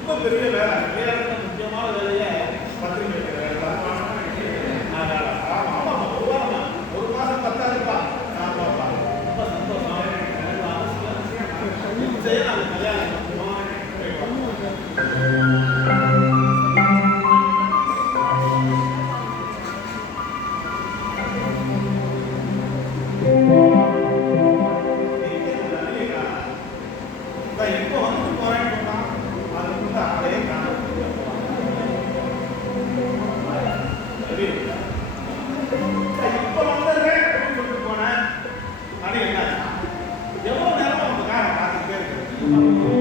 ரொம்ப பெரிய வேலை முக்கியமான வேலையை பத்திரிகை வைக்கிற வேலை ஒரு மாசம் 10,000 ரூபாய் ரொம்ப சந்தோஷம் கல்யாணம் எப்போ வந்து போறேன்னு சொன்னா அது வந்து அப்படியே இப்போ வந்துடுறேன் அப்படின்னு சொல்லிட்டு போனேன் அது என்ன எவ்வளவு நேரம் அவங்க காரணம் பார்த்துக்கிட்டே இருக்கு